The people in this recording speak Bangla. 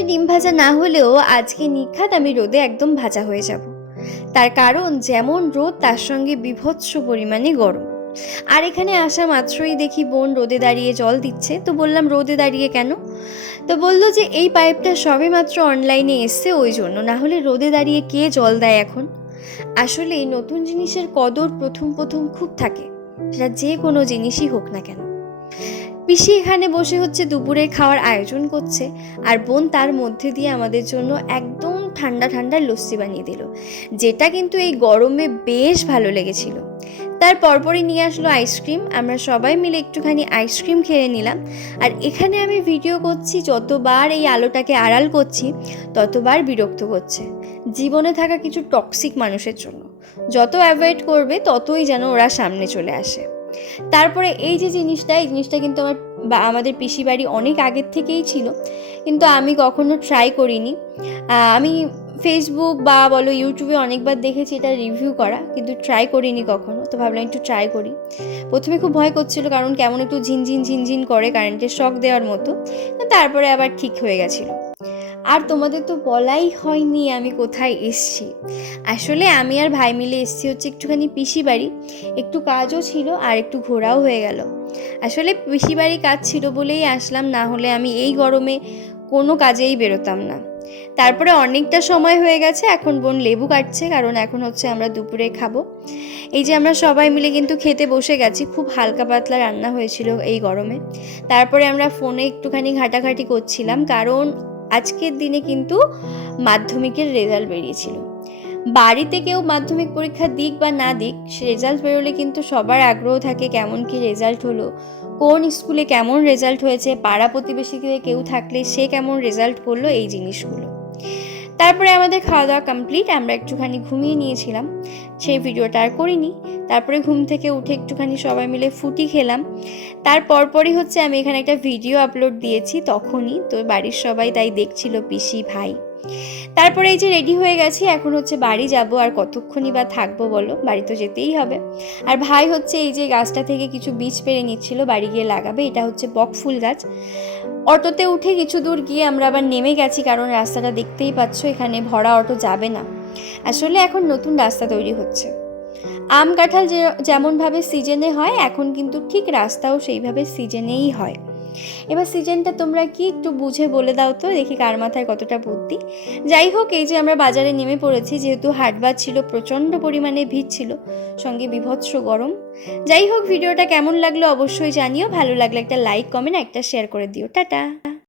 মধ্যে ডিম ভাজা না হলেও আজকে নিখাত আমি রোদে একদম ভাজা হয়ে যাব। তার কারণ যেমন রোদ তার সঙ্গে বীভৎস পরিমাণে গরম। আর এখানে আসা মাত্রই দেখি বোন রোদে দাঁড়িয়ে জল দিচ্ছে, তো বললাম রোদে দাঁড়িয়ে কেন? তো বললো যে এই পাইপটা সবে মাত্র অনলাইনে এসছে ওই জন্য, না হলে রোদে দাঁড়িয়ে কে জল দেয় এখন। আসলে নতুন জিনিসের কদর প্রথম প্রথম খুব থাকে, সেটা যে কোনো জিনিসই হোক না কেন। পিসি এখানে বসে হচ্ছে দুপুরের খাওয়ার আয়োজন করছে, আর বোন তার মধ্যে দিয়ে আমাদের জন্য একদম ঠান্ডা ঠান্ডা লস্যি বানিয়ে দিল, যেটা কিন্তু এই গরমে বেশ ভালো লেগেছিল। তার পরপরই নিয়ে আসলো আইসক্রিম, আমরা সবাই মিলে একটুখানি আইসক্রিম খেয়ে নিলাম। আর এখানে আমি ভিডিও করছি, যতবার এই আলোটাকে আড়াল করছি ততবার বিরক্ত করছে। জীবনে থাকা কিছু টক্সিক মানুষের জন্য যত অ্যাভয়েড করবে ততই যেন ওরা সামনে চলে আসে। তারপরে এই জিনিসটা কিন্তু আমাদের পিসি বাড়ি অনেক আগের থেকেই ছিল, কিন্তু আমি কখনো ট্রাই করিনি। আমি ফেসবুক বা বলো ইউটিউবে অনেকবার দেখেছি এটা রিভিউ করা, কিন্তু ট্রাই করিনি কখনো। তো ভাবলাম একটু ট্রাই করি। প্রথমে খুব ভয় করছিল, কারণ কেমন একটু ঝিনঝিন করে, কারেন্টের শক দেওয়ার মতো। তারপরে আবার ঠিক হয়ে গেছিলো। আর তোমাদের তো বলাই হয়নি আমি কোথায় এসছি। আসলে আমি আর ভাই মিলে এসছি হচ্ছে একটুখানি পিসি বাড়ি, একটু কাজও ছিল আর একটু ঘোরাও হয়ে গেল। আসলে পিসি বাড়ি কাজ ছিল বলেই আসলাম, না হলে আমি এই গরমে কোনো কাজেই বেরোতাম না। তারপরে অনেকটা সময় হয়ে গেছে, এখন বোন লেবু কাটছে, কারণ এখন হচ্ছে আমরা দুপুরে খাবো। এই যে আমরা সবাই মিলে কিন্তু খেতে বসে গেছি, খুব হালকা পাতলা রান্না হয়েছিল এই গরমে। তারপরে আমরা ফোনে একটুখানি ঘাটাঘাটি করছিলাম, কারণ আজকের দিনে কিন্তু মাধ্যমিকের রেজাল্ট বেরিয়েছিল। বাড়িতে কেউ মাধ্যমিক পরীক্ষা দিক বা না দিক, রেজাল্ট বেরোলে কিন্তু সবার আগ্রহ থাকে কেমন কি রেজাল্ট হলো, কোন স্কুলে কেমন রেজাল্ট হয়েছে, পাড়া প্রতিবেশীতে কেউ থাকলে সে কেমন রেজাল্ট করলো, এই জিনিসগুলো। তারপরে আমাদের খাওয়া দাওয়া কমপ্লিট, আমরা একটুখানি ঘুমিয়ে নিয়েছিলাম, সেই ভিডিওটা আর করিনি। তারপরে ঘুম থেকে উঠে একটুখানি সবাই মিলে ফুটি খেলাম। তারপরই হচ্ছে আমি এখানে একটা ভিডিও আপলোড দিয়েছি তখনই, তো বাড়ির সবাই তাই দেখছিল, পিসি ভাই। তারপরে এই যে রেডি হয়ে গেছি, এখন হচ্ছে বাড়ি যাব। আর কতক্ষণই বা থাকবো বলো, বাড়ি তো যেতেই হবে। আর ভাই হচ্ছে এই যে গাছটা থেকে কিছু বীজ পেড়ে নিচ্ছিল, বাড়ি গিয়ে লাগাবে। এটা হচ্ছে বকফুল গাছ। অটোতে উঠে কিছু দূর গিয়ে আমরা আবার নেমে গেছি, কারণ রাস্তাটা দেখতেই পাচ্ছ, এখানে ভরা অটো যাবে না। আসলে এখন নতুন রাস্তা তৈরি হচ্ছে। আম কাঁঠাল যেমনভাবে সিজনে হয়, এখন কিন্তু ঠিক রাস্তাও সেইভাবে সিজনেই হয়। এবার সিজনটা তোমরা কি একটু বুঝে বলে দাও তো, দেখি কার মাথায় কতটা বুদ্ধি। যাই হোক, এই যে আমরা বাজারে নেমে পড়েছি, যেহেতু হাটবার ছিল, প্রচণ্ড পরিমাণে ভিড় ছিল, সঙ্গে বীভৎস গরম। যাই হোক, ভিডিওটা কেমন লাগলো অবশ্যই জানিও, ভালো লাগলে একটা লাইক, কমেন্ট, একটা শেয়ার করে দিও। টাটা।